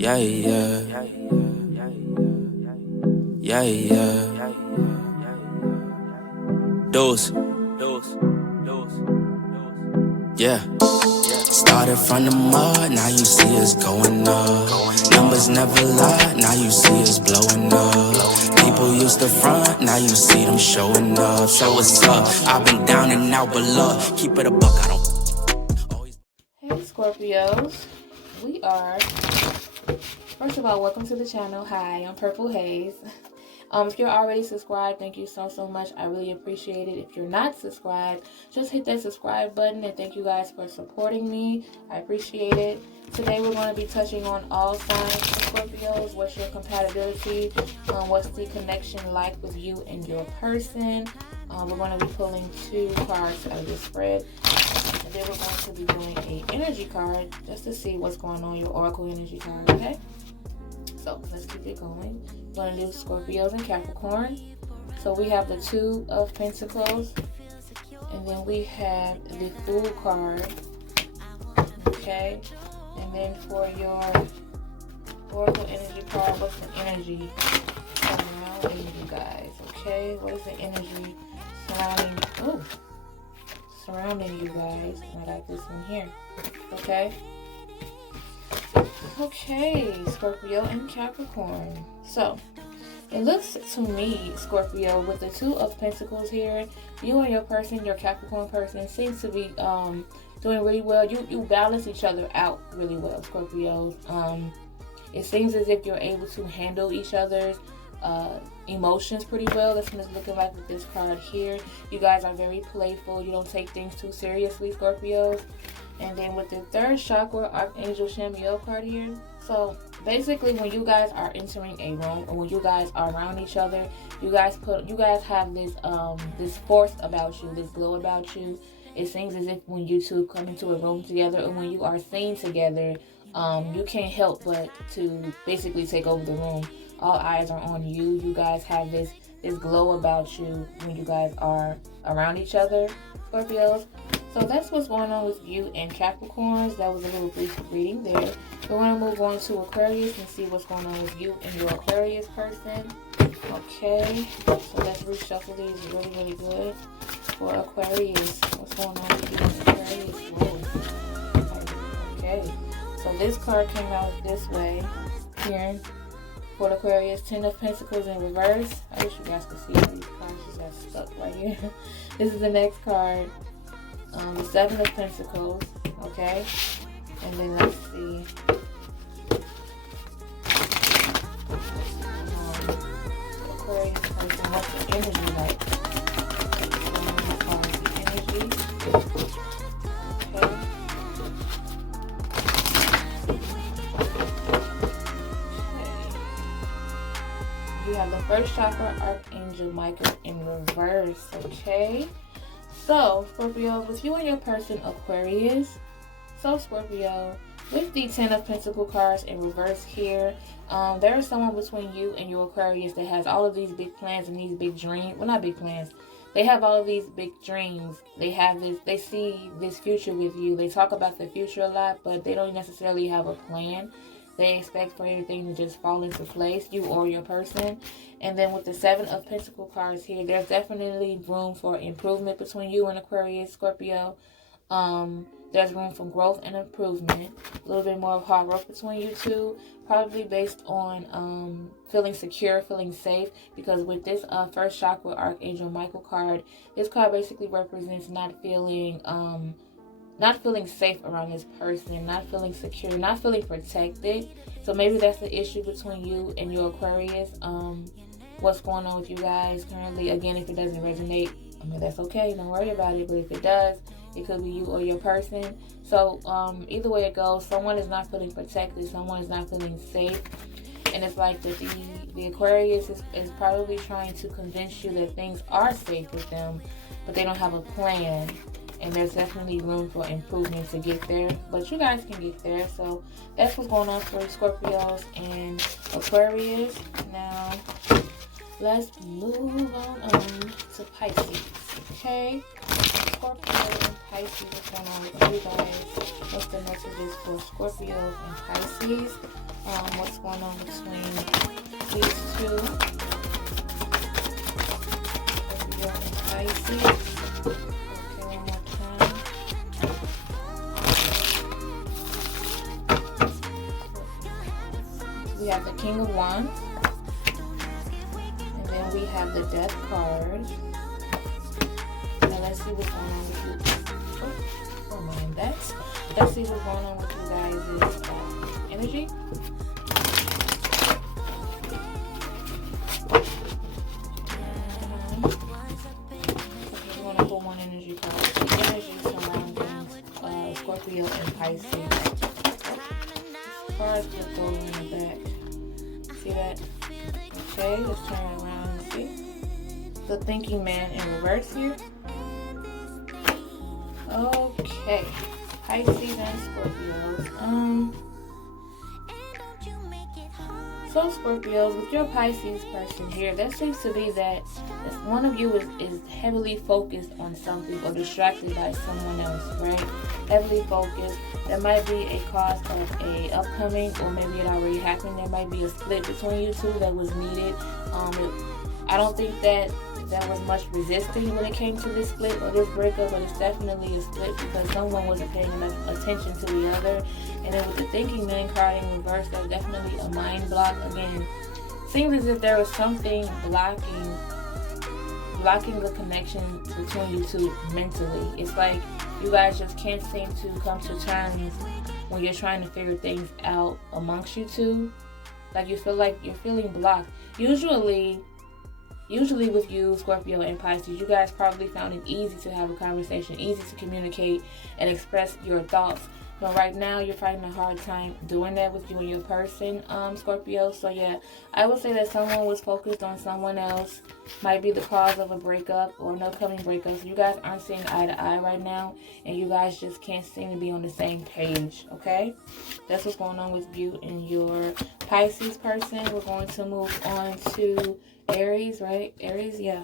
Yeah, yeah. Yeah, yeah. Dose. Yeah. Started from the mud, now you see us going up. Numbers never lie, now you see us blowing up. People used to front, now you see them showing up. So what's up? I've been down and out, but look, keep it a buck, I don't always. Hey Scorpios, we are, first of all, welcome to the channel. Hi, I'm Purple Haze. If you're already subscribed, thank you so much. I really appreciate it. If you're not subscribed, just hit that subscribe button, and thank you guys for supporting me. I appreciate it. Today we're going to be touching on all signs of Scorpios. What's your compatibility? What's the connection like with you and your person? We're going to be pulling 2 cards out of this spread. And then we're going to be doing an energy card just to see what's going on, your Oracle energy card, okay? So let's keep it going. We're going to do Scorpios and Capricorn. So we have the 2 of Pentacles. And then we have the Fool card. Okay? And then for your Oracle energy card, what's the energy surrounding you guys? Okay? What is the energy surrounding you guys? I got this one here. Okay? Okay, Scorpio and Capricorn. So, it looks to me, Scorpio, with the 2 of Pentacles here, you and your person, your Capricorn person, seems to be doing really well. You balance each other out really well, Scorpios. It seems as if you're able to handle each other's emotions pretty well. That's what it's looking like with this card here. You guys are very playful. You don't take things too seriously, Scorpios. And then with the 3rd chakra, Archangel Chamuel card here. So basically, when you guys are entering a room, or when you guys are around each other, you guys have this this force about you, this glow about you. It seems as if when you 2 come into a room together, or when you are seen together, you can't help but to basically take over the room. All eyes are on you. You guys have this glow about you when you guys are around each other, Scorpios. So that's what's going on with you and Capricorns. That was a little brief reading there. We're going to move on to Aquarius and see what's going on with you and your Aquarius person. Okay, so let's reshuffle these really good for Aquarius. What's going on with you and Aquarius? Whoa. Okay, so this card came out this way here for the Aquarius. 10 of Pentacles in reverse. I wish you guys could see these cards just got stuck right here. This is the next card. The 7 of Pentacles, okay? And then let's see. Aquarius person, what's the energy like? The energy. Okay. You have the 1st chakra, Archangel Michael in reverse, okay? So, Scorpio, with you and your person, Aquarius. So, Scorpio, with the 10 of Pentacle cards in reverse here, there is someone between you and your Aquarius that has all of these big plans and these big dreams. Well, not big plans. They have all of these big dreams. They see this future with you. They talk about the future a lot, but they don't necessarily have a plan. They expect for everything to just fall into place, you or your person. And then with the 7 of Pentacle cards here, there's definitely room for improvement between you and Aquarius, Scorpio. There's room for growth and improvement. A little bit more of hard work between you 2, probably based on feeling secure, feeling safe. Because with this 1st chakra Archangel Michael card, this card basically represents not feeling safe around this person, not feeling secure, not feeling protected. So maybe that's the issue between you and your Aquarius. What's going on with you guys currently? Again, if it doesn't resonate, I mean, that's okay. Don't worry about it. But if it does, it could be you or your person. So either way it goes, someone is not feeling protected. Someone is not feeling safe. And it's like that the Aquarius is probably trying to convince you that things are safe with them, but they don't have a plan. And there's definitely room for improvement to get there. But you guys can get there. So that's what's going on for Scorpios and Aquarius. Now, let's move on to Pisces. Okay? Scorpio and Pisces, what's going on with you guys? What's the messages for Scorpio and Pisces? What's going on between these two? Scorpio and Pisces. Okay, one more time. We have the King of Wands. And then we have the Death card. Now let's see what's going on with you. Oh, mind that. Let's see what's going on with you guys' energy. Okay, we're gonna pull one energy card. The energy surrounding Scorpio and Pisces. Cards just go in the back. See that? Okay, let's turn it around and see. The Thinking Man in reverse here. Okay, Pisces and Scorpios. So Scorpios, with your Pisces person here, there seems to be that one of you is heavily focused on something or distracted by someone else, right? Heavily focused. There might be a cause of a upcoming, or maybe it already happened. There might be a split between you two that was needed. I don't think that there was much resistance when it came to this split or this breakup, but it's definitely a split because someone wasn't paying enough attention to the other. And then with the Thinking Man card in reverse, that's definitely a mind block. Again, seems as if there was something blocking the connection between you two mentally. It's like you guys just can't seem to come to terms when you're trying to figure things out amongst you two. Like you feel like you're feeling blocked. Usually with you, Scorpio and Pisces, you guys probably found it easy to have a conversation, easy to communicate and express your thoughts. But right now, you're finding a hard time doing that with you and your person, Scorpio. So yeah, I would say that someone was focused on someone else. Might be the cause of a breakup or an upcoming breakup. So you guys aren't seeing eye to eye right now. And you guys just can't seem to be on the same page, okay? That's what's going on with you and your Pisces person. We're going to move on to Aries, right? Aries, yeah.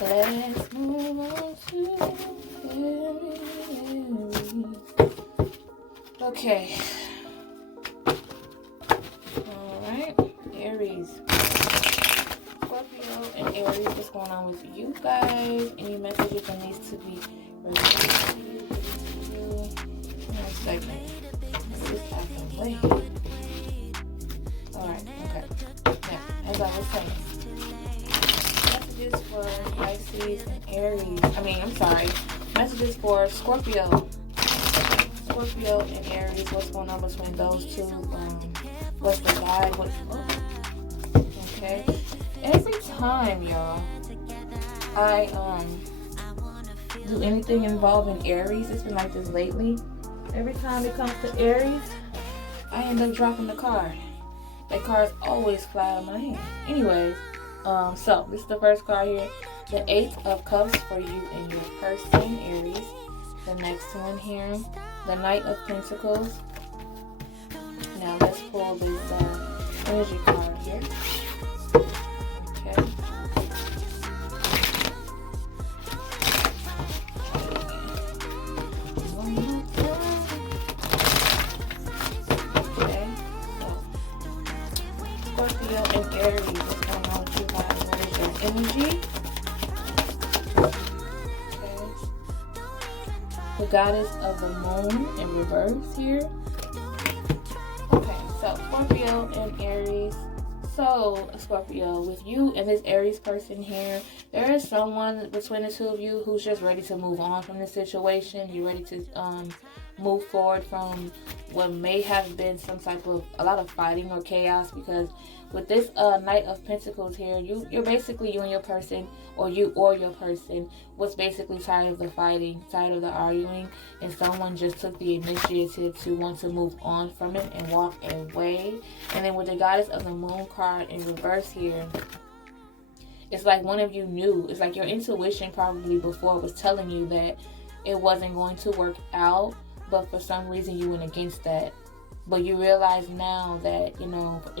Let's move on to Aries. Okay. Alright. Aries. Scorpio and Aries, what's going on with you guys? Any messages that needs to be related to you? One second. This out the way. Alright, okay. Now, as I was saying, messages for Pisces and Aries. Messages for Scorpio. Scorpio and Aries. What's going on between those two? What's the vibe? Okay. Every time, y'all, I do anything involving Aries, it's been like this lately. Every time it comes to Aries, I end up dropping the card. That card's always fly out of my hand. Anyways, so this is the first card here. The Eight of Cups for you and your person, Aries. The next one here, the Knight of Pentacles. Now let's pull this energy card here. Okay. One more time. Okay. So Scorpio and Aries, what's going on with you guys? What is your energy? The Goddess of the Moon in reverse here. Okay, so Scorpio and Aries. So, Scorpio, with you and this Aries person here, there is someone between the two of you who's just ready to move on from this situation. You're ready to move forward from what may have been a lot of fighting or chaos, because with this Knight of Pentacles here, you're basically, you and your person, or you or your person, was basically tired of the fighting, tired of the arguing, and someone just took the initiative to want to move on from it and walk away. And then with the Goddess of the Moon card in reverse here, it's like one of you knew. It's like your intuition probably before was telling you that it wasn't going to work out, but for some reason you went against that. But you realize now that, in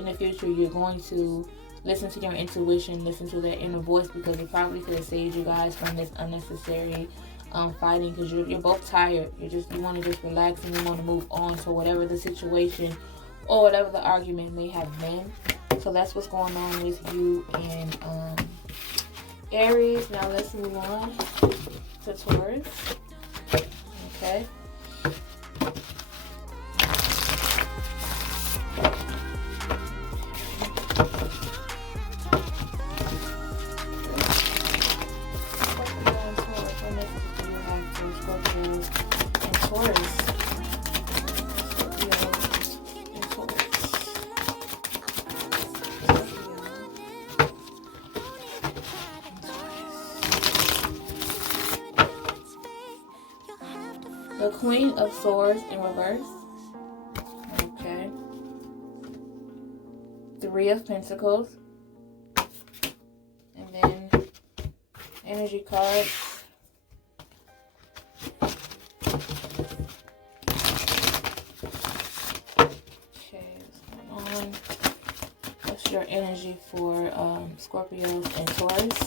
the future you're going to, listen to your intuition, listen to that inner voice, because it probably could have saved you guys from this unnecessary fighting, because you're both tired. You want to just relax and you want to move on to whatever the situation or whatever the argument may have been. So that's what's going on with you and Aries. Now let's move on to Taurus. Okay. The Queen of Swords in reverse. Okay. Three of Pentacles. And then energy cards. Okay, what's going on? What's your energy for Scorpios and Taurus?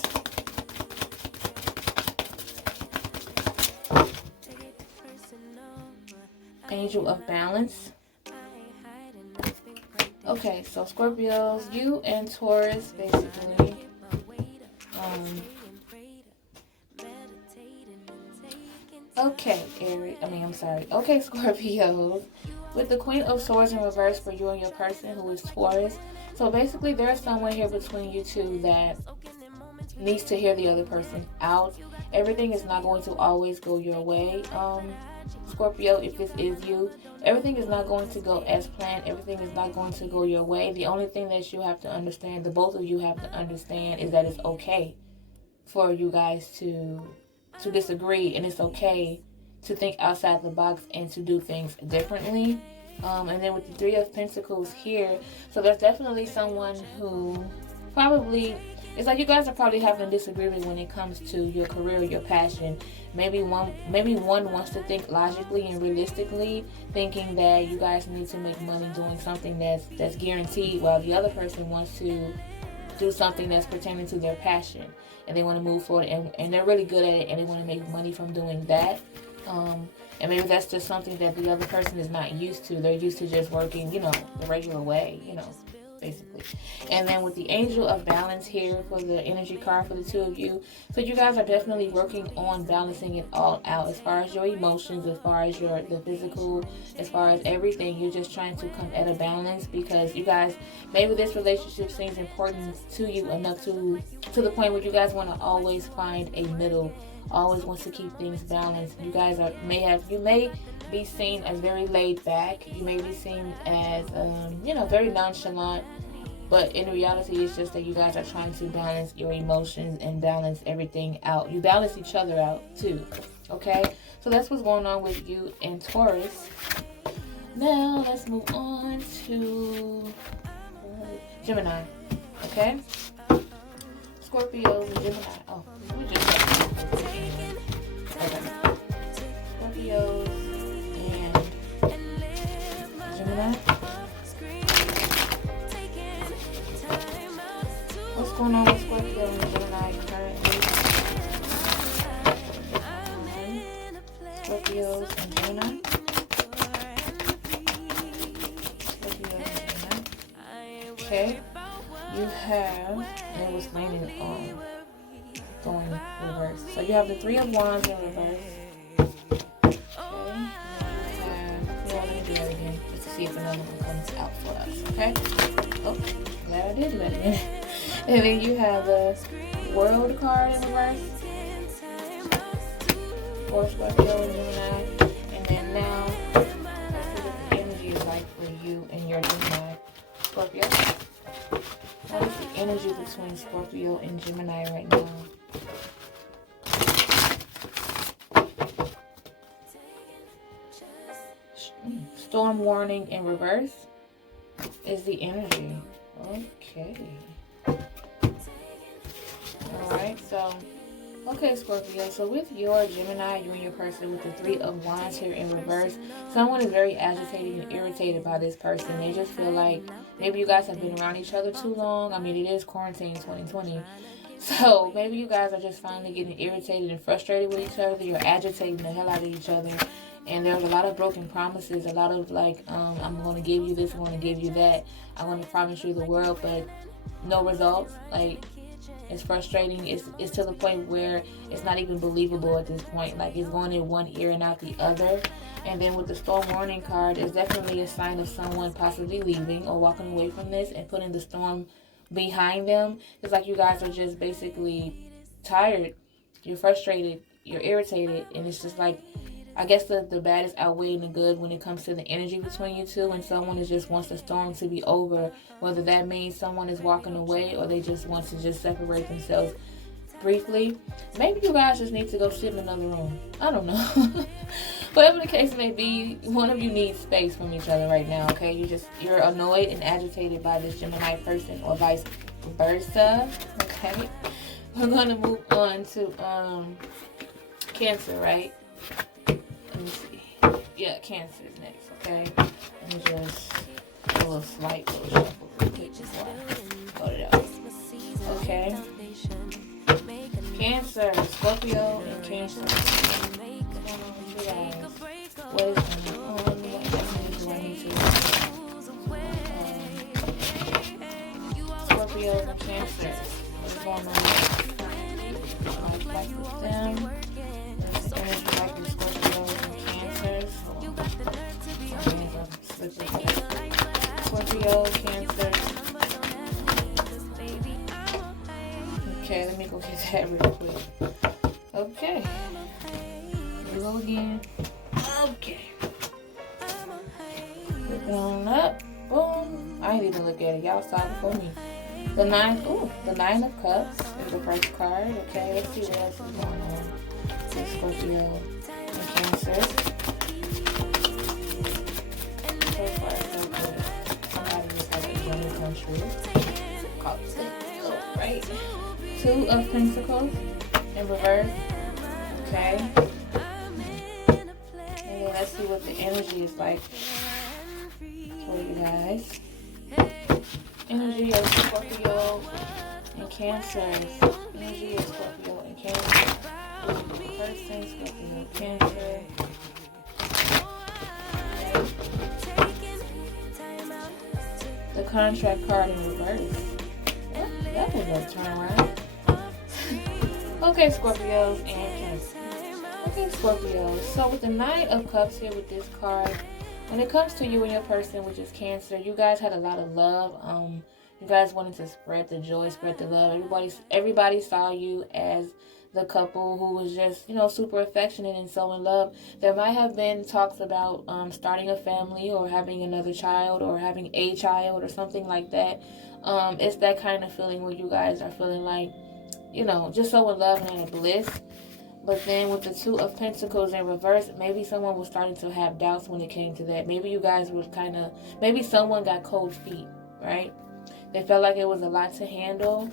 Angel of Balance. Okay, so Scorpios, you and Taurus, basically. Okay, Okay, Scorpios. With the Queen of Swords in reverse for you and your person who is Taurus. So basically, there's someone here between you two that needs to hear the other person out. Everything is not going to always go your way. Scorpio, if this is you, everything is not going to go as planned. Everything is not going to go your way. The only thing that you have to understand, the both of you have to understand, is that it's okay for you guys to disagree, and it's okay to think outside the box and to do things differently. And then with the Three of Pentacles here, so there's definitely someone who probably, it's like you guys are probably having a disagreement when it comes to your career, your passion. Maybe one wants to think logically and realistically, thinking that you guys need to make money doing something that's guaranteed, while the other person wants to do something that's pertaining to their passion, and they want to move forward, and they're really good at it, and they want to make money from doing that. And maybe that's just something that the other person is not used to. They're used to just working, the regular way, basically. And then with the Angel of Balance here for the energy card for the two of you. So you guys are definitely working on balancing it all out, as far as your emotions, as far as the physical, as far as everything. You're just trying to come at a balance, because you guys, maybe this relationship seems important to you enough to the point where you guys want to always find a middle, always wants to keep things balanced. You guys you may be seen as very laid back. You may be seen as, very nonchalant. But in reality, it's just that you guys are trying to balance your emotions and balance everything out. You balance each other out too. Okay? So that's what's going on with you and Taurus. Now let's move on to Gemini. Okay? Scorpio and Gemini. Oh, we just Scorpio and Gemini. What's going on with Scorpio and Gemini currently? Scorpios and Gemini. Okay. You have, and it was landing on going reverse. So you have the Three of Wands in reverse. Okay. Let me do that again, just to see if another one comes out for us. Okay. Oh, glad I did do that again. And then you have the World card in reverse for Scorpio and Gemini. And then now, let's see what the energy is like for you and your Gemini. Scorpio. What is the energy between Scorpio and Gemini right now? Storm warning in reverse is the energy. Okay. Alright, so Okay, Scorpio, so with your Gemini, you and your person with the Three of Wands here in reverse, someone is very agitated and irritated by this person. They just feel like maybe you guys have been around each other too long. I mean, it is quarantine 2020. So maybe you guys are just finally getting irritated and frustrated with each other. You're agitating the hell out of each other. And there's a lot of broken promises, a lot of like, I'm going to give you this, I'm going to give you that. I'm going to promise you the world, but no results. Like, it's frustrating. It's to the point where it's not even believable at this point. Like, it's going in one ear and out the other. And then with the storm warning card, it's definitely a sign of someone possibly leaving or walking away from this and putting the storm behind them. It's like you guys are just basically tired. You're frustrated. You're irritated. And it's just like, I guess the bad is outweighing the good when it comes to the energy between you two, and someone just wants the storm to be over, whether that means someone is walking away or they just want to just separate themselves briefly. Maybe you guys just need to go sit in another room. I don't know. Whatever the case may be, one of you needs space from each other right now, okay? You're annoyed and agitated by this Gemini person or vice versa, okay? We're going to move on to Cancer, right? Let me see. Yeah, Cancer is next, okay? Let me just do a little slight little shuffle real quick before I load it up. Okay? Cancer, Scorpio, and Cancer. What's going on with you guys? What is going on? What messages do I need to Scorpio and Cancer. What's going on? Like with them. There's the energy like with Scorpio and Cancer. Scorpio, Cancer. Okay, let me go get that real quick. Okay. Here we go again. Okay. Looking on up. Boom. I ain't even look at it. Y'all saw it before me. The Nine of Cups is the first card. Okay, let's see what else is going on with Scorpio and Cancer. So far, so good. Somebody just has a dream come true. Call it right. Two of Pentacles in reverse. Okay. And then let's see what the energy is like for you guys. Energy of Scorpio and Cancer. Energy of Scorpio and Cancer. Person, Scorpio, Cancer. The contract card in reverse. Well, that was a turnaround. Okay, Scorpios and Cancer. Okay, Scorpios. So with the Nine of Cups here with this card, when it comes to you and your person, which is Cancer, you guys had a lot of love. You guys wanted to spread the joy, spread the love. Everybody saw you as the couple who was just, super affectionate and so in love. There might have been talks about starting a family or having another child or having a child or something like that. It's that kind of feeling where you guys are feeling like, just so in love and in bliss. But then with the Two of Pentacles in reverse, maybe someone was starting to have doubts when it came to that. Maybe you guys were maybe someone got cold feet, right? They felt like it was a lot to handle,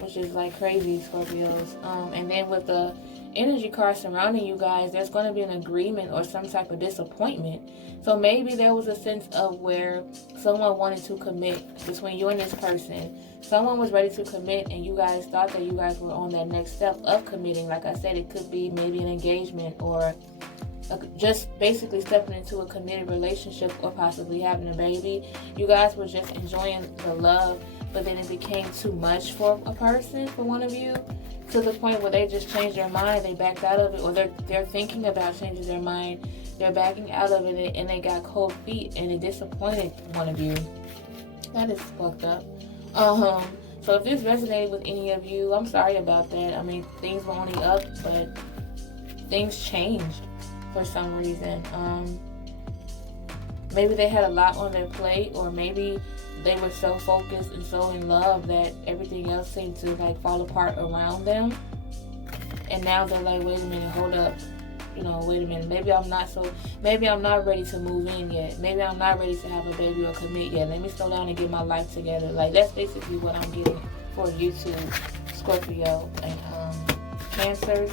which is like crazy, Scorpios. And then with the energy card surrounding you guys, there's going to be an agreement or some type of disappointment. So maybe there was a sense of where someone wanted to commit between you and this person. Someone was ready to commit and you guys thought that you guys were on that next step of committing. Like I said, it could be maybe an engagement or just basically stepping into a committed relationship or possibly having a baby. You guys were just enjoying the love, but then it became too much for a person, for one of you, to the point where they just changed their mind, they backed out of it, or they're thinking about changing their mind, they're backing out of it, and they got cold feet, and it disappointed one of you. That is fucked up. So if this resonated with any of you, I'm sorry about that. I mean, things were only up, but things changed for some reason. Maybe they had a lot on their plate, or maybe they were so focused and so in love that everything else seemed to fall apart around them. And now they're like, wait a minute, hold up. Wait a minute. Maybe I'm not ready to move in yet. Maybe I'm not ready to have a baby or commit yet. Let me slow down and get my life together. That's basically what I'm getting for you two, Scorpio and Cancers.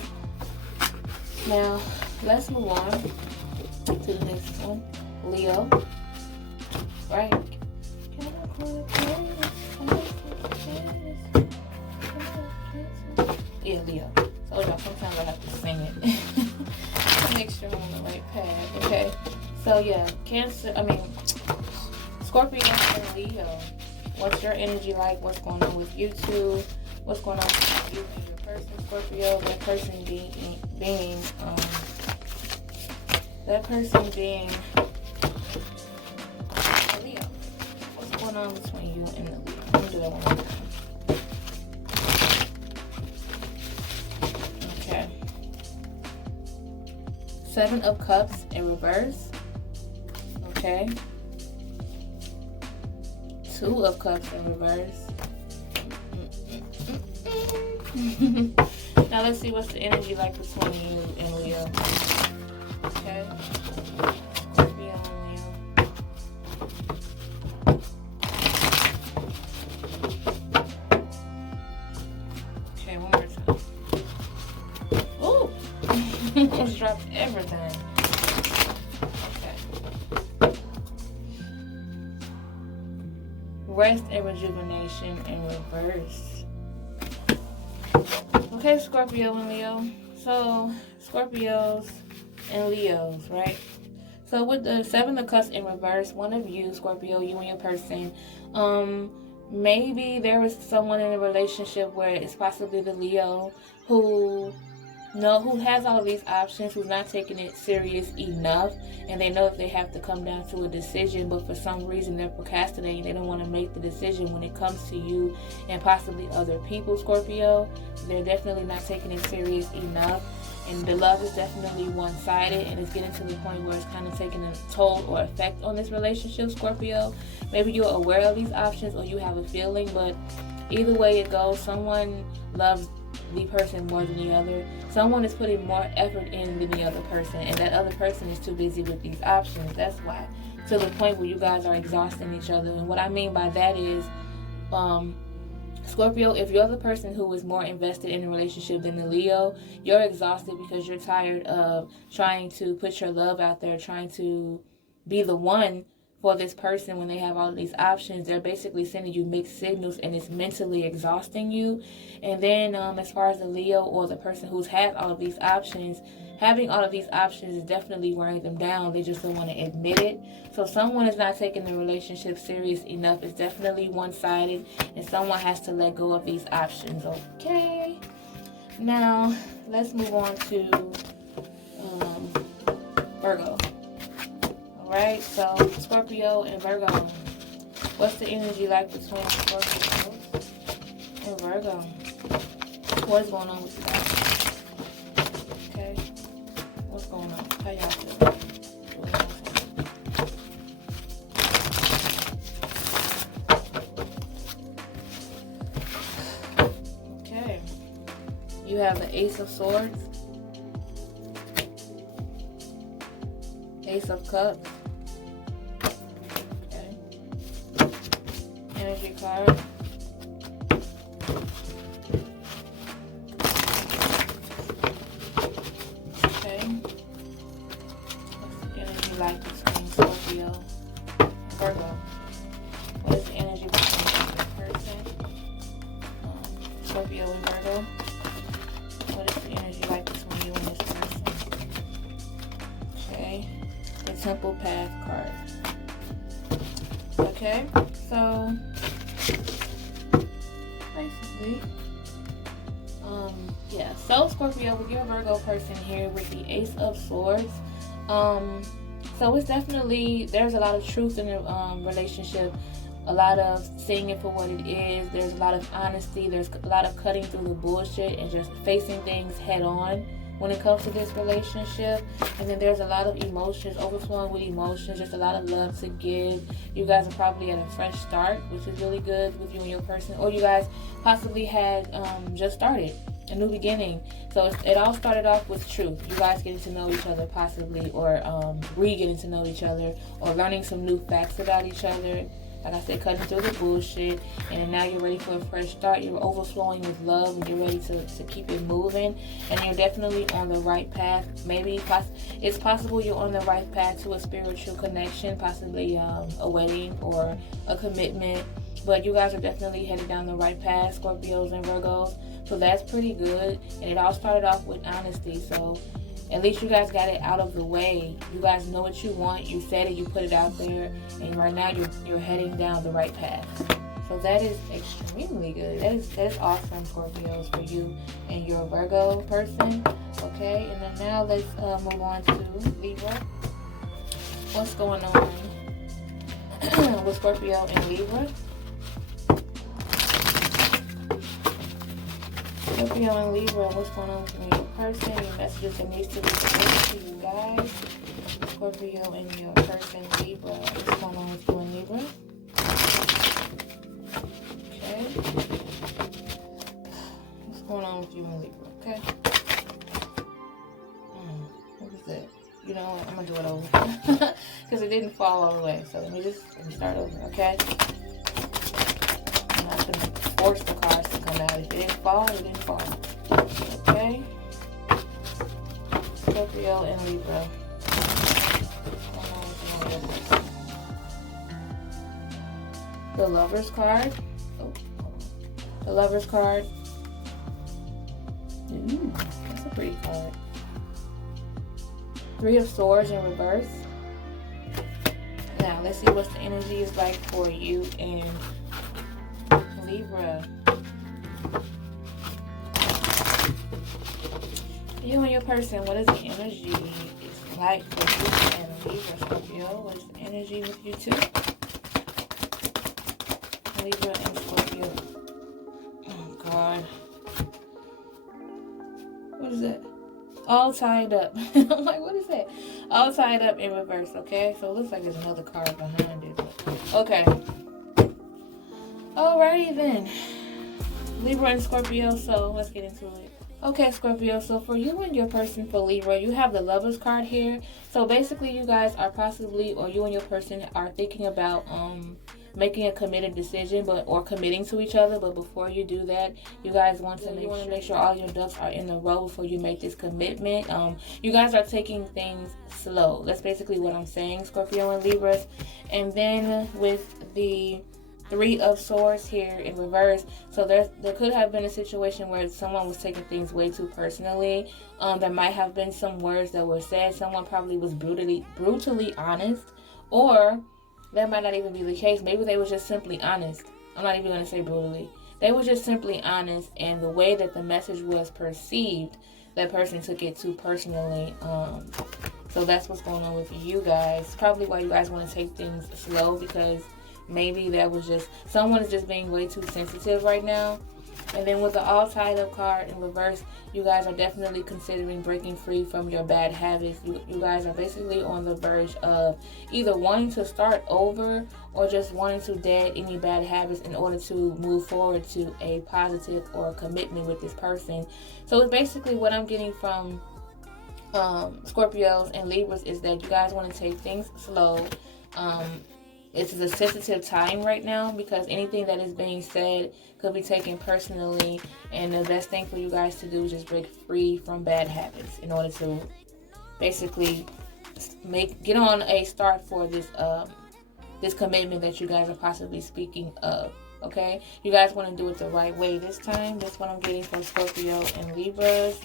Now, let's move on to the next one. Leo. Right? Yeah, Leo. So y'all, sometimes I have to sing it to make sure I'm on the right path. Okay. So yeah, Scorpio and Leo. What's your energy like? What's going on with you two? What's going on with you and your person, Scorpio? That person being a Leo. What's going on between you and the Leo? Let me do that one more time. Okay. 7 of Cups in reverse. Okay. 2 of Cups in reverse. Now let's see what's the energy like between you and Leo. Okay. Scorpio and Leo. Okay, one more time. Ooh! Almost dropped everything. Okay. Rest and rejuvenation in reverse. Okay, Scorpio and Leo. So, Scorpios and Leos, right? So, with the 7 of Cups in reverse, one of you, Scorpio, you and your person, maybe there was someone in a relationship where it's possibly the Leo who has all of these options, who's not taking it serious enough, and they know that they have to come down to a decision, but for some reason they're procrastinating. They don't want to make the decision when it comes to you and possibly other people, Scorpio. They're definitely not taking it serious enough, and the love is definitely one-sided, and it's getting to the point where it's kind of taking a toll or effect on this relationship, Scorpio. Maybe you're aware of these options or you have a feeling, but either way it goes, someone loves the person more than the other. Someone is putting more effort in than the other person, and that other person is too busy with these options. That's why, to the point where you guys are exhausting each other. And what I mean by that is, Scorpio, if you're the person who is more invested in a relationship than the Leo, you're exhausted because you're tired of trying to put your love out there, trying to be the one for this person when they have all of these options. They're basically sending you mixed signals, and it's mentally exhausting you. And then as far as the Leo or the person who's had all of these options, having all of these options is definitely wearing them down. They just don't want to admit it. So someone is not taking the relationship serious enough. It's definitely one-sided, and someone has to let go of these options. Okay. Now let's move on to Virgo. Alright, so Scorpio and Virgo. What's the energy like between Scorpio and Virgo? What's going on with you guys? Okay. What's going on? How y'all feel? Okay. You have the Ace of Swords. Ace of Cups. Okay. Energy card. Okay. What's the energy like between Scorpio and Virgo? What is the energy between this person? Scorpio and Virgo. What is the energy like between you and this person? Okay. The Temple Path card. Okay, so basically, yeah. So Scorpio, with your Virgo person here with the Ace of Swords, so it's definitely, there's a lot of truth in the relationship, a lot of seeing it for what it is. There's a lot of honesty. There's a lot of cutting through the bullshit and just facing things head on when it comes to this relationship. And then there's a lot of emotions, overflowing with emotions, just a lot of love to give. You guys are probably at a fresh start, which is really good with you and your person, or you guys possibly had just started a new beginning. So it all started off with truth, you guys getting to know each other possibly, or re-getting to know each other, or learning some new facts about each other. like I said, cutting through the bullshit, and now you're ready for a fresh start. You're overflowing with love, and you're ready to keep it moving, and you're definitely on the right path. Maybe it's possible you're on the right path to a spiritual connection, possibly a wedding or a commitment, but you guys are definitely headed down the right path, Scorpios and Virgos, so that's pretty good. And it all started off with honesty, so at least you guys got it out of the way. You guys know what you want. You said it. You put it out there. And right now you're heading down the right path. So that is extremely good. That is awesome, Scorpios, for you and your Virgo person. Okay, and then now let's move on to Libra. What's going on with Scorpio and Libra? Scorpio and Libra, what's going on with your person? Your messages that needs to be delivered to you guys. Scorpio and your person, Libra. What's going on with you and Libra? Okay. What's going on with you and Libra? Okay. What is that? You know what? I'm going to do it over. Because it didn't fall all the way. So let me start over, okay? I'm not going to force the cards to come out. If it didn't fall, it didn't fall. Okay? Scorpio and Libra. The Lover's card. Oh. The Lover's card. Ooh, that's a pretty card. Three of Swords in reverse. Now, let's see what the energy is like for you and Libra. You and your person, what is the energy is like for you and Libra, Scorpio? What is the energy with you two? Libra and Scorpio. Oh, God. What is that? All tied up. I'm like, what is that? All tied up in reverse, okay? So it looks like there's another card behind it. Okay. Alrighty then. Libra and Scorpio, so let's get into it. Okay, Scorpio, so for you and your person, for Libra, you have the Lover's card here. So basically you guys are possibly, or you and your person are thinking about making a committed decision, or committing to each other. But before you do that, you guys want to make sure all your ducks are in a row before you make this commitment. You guys are taking things slow. That's basically what I'm saying, Scorpio and Libras. And then with the Three of Swords here in reverse, so there could have been a situation where someone was taking things way too personally. There might have been some words that were said. Someone probably was brutally honest, or that might not even be the case. Maybe they were just simply honest. I'm not even going to say brutally. They were just simply honest, and the way that the message was perceived, that person took it too personally. So that's what's going on with you guys. Probably why you guys want to take things slow, because maybe that was just, someone is just being way too sensitive right now. And then with the all tied up card in reverse, you guys are definitely considering breaking free from your bad habits. You guys are basically on the verge of either wanting to start over or just wanting to dead any bad habits in order to move forward to a positive or a commitment with this person. So it's basically what I'm getting from Scorpios and Libras is that you guys want to take things slow. It's a sensitive time right now because anything that is being said could be taken personally, and the best thing for you guys to do is just break free from bad habits in order to basically get on a start for this this commitment that you guys are possibly speaking of. Okay, you guys want to do it the right way this time. That's what I'm getting from Scorpio and Libras.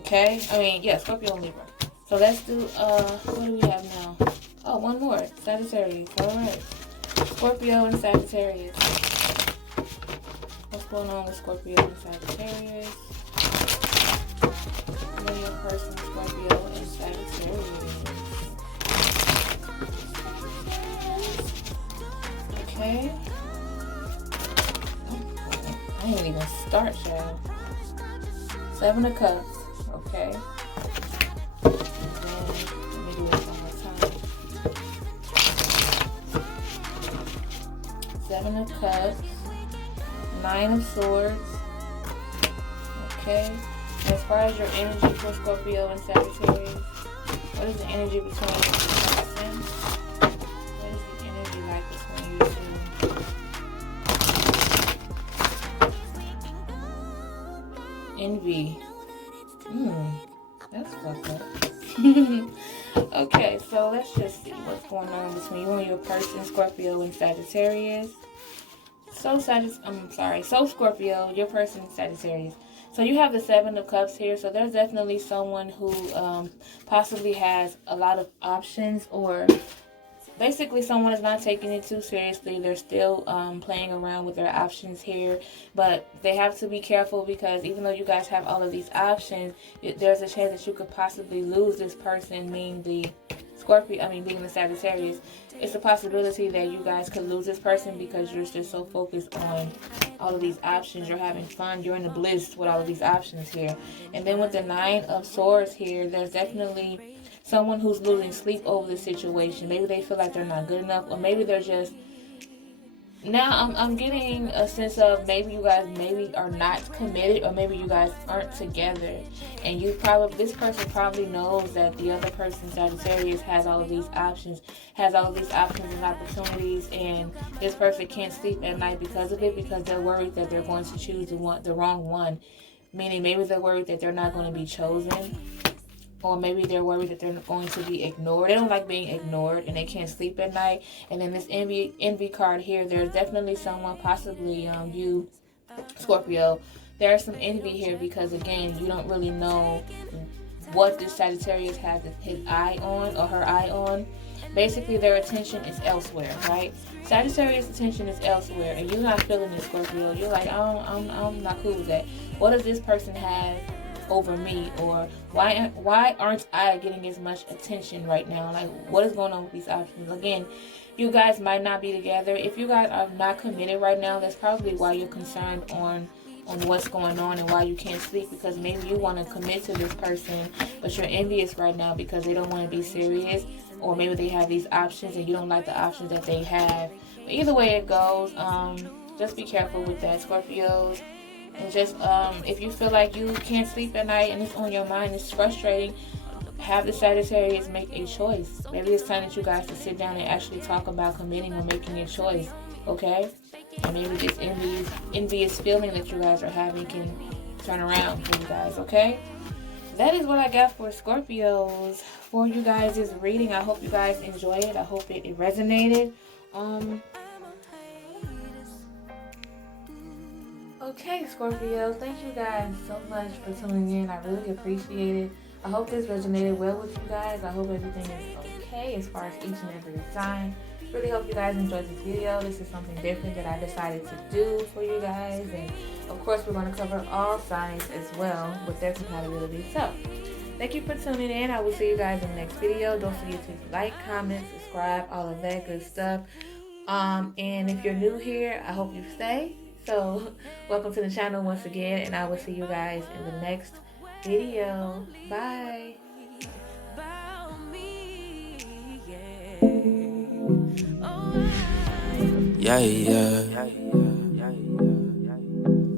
Okay, Scorpio and Libra. So let's do what do we have now? Oh, one more. Sagittarius. Alright. Scorpio and Sagittarius. What's going on with Scorpio and Sagittarius? Know your person, Scorpio and Sagittarius. Okay. I didn't even start, child. 7 of Cups. Okay. Seven of Cups, 9 of Swords. Okay. As far as your energy for Scorpio and Sagittarius, what is the energy between you and your person? What is the energy be. That's fucked up. Okay, so let's just see what's going on between you and your person, Scorpio and Sagittarius. So Scorpio, your person is Sagittarius. So you have the Seven of Cups here. So there's definitely someone who possibly has a lot of options, or basically someone is not taking it too seriously. They're still playing around with their options here, but they have to be careful, because even though you guys have all of these options, there's a chance that you could possibly lose this person, being the being the Sagittarius. It's a possibility that you guys could lose this person because you're just so focused on all of these options. You're having fun. You're in the bliss with all of these options here. And then with the Nine of Swords here, there's definitely someone who's losing sleep over the situation. Maybe they feel like they're not good enough, or maybe they're just... Now I'm getting a sense of maybe you guys are not committed, or maybe you guys aren't together, and this person probably knows that the other person, Sagittarius, has all of these options and opportunities, and this person can't sleep at night because of it, because they're worried that they're going to choose the wrong one. Meaning maybe they're worried that they're not going to be chosen, or maybe they're worried that they're going to be ignored. They don't like being ignored, and they can't sleep at night. And then this envy card here, there's definitely someone, possibly you, Scorpio. There's some envy here because, again, you don't really know what this Sagittarius has his eye on, or her eye on. Basically, their attention is elsewhere, right? Sagittarius' attention is elsewhere, and you're not feeling it, Scorpio. You're like, I'm not cool with that. What does this person have over me, or why aren't I getting as much attention right now? Like, what is going on with these options? Again, you guys might not be together. If you guys are not committed right now, that's probably why you're concerned on what's going on and why you can't sleep, because maybe you want to commit to this person, but you're envious right now because they don't want to be serious, or maybe they have these options and you don't like the options that they have. But either way it goes, just be careful with that, Scorpios. And just, if you feel like you can't sleep at night and it's on your mind, it's frustrating, have the Sagittarius make a choice. Maybe it's time that you guys to sit down and actually talk about committing or making a choice, okay? And maybe this envious feeling that you guys are having can turn around for you guys, okay? That is what I got for Scorpios for you guys' reading. I hope you guys enjoy it. I hope it resonated. Okay, Scorpio, thank you guys so much for tuning in. I really appreciate it. I hope this resonated well with you guys. I hope everything is okay as far as each and every sign. Really hope you guys enjoyed this video. This is something different that I decided to do for you guys. And of course, we're going to cover all signs as well with their compatibility. So, thank you for tuning in. I will see you guys in the next video. Don't forget to like, comment, subscribe, all of that good stuff. And if you're new here, I hope you stay. So, welcome to the channel once again, and I will see you guys in the next video. Bye. Yeah, yeah.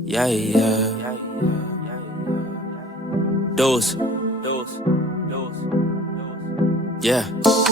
Yeah, yeah. Dose. Yeah.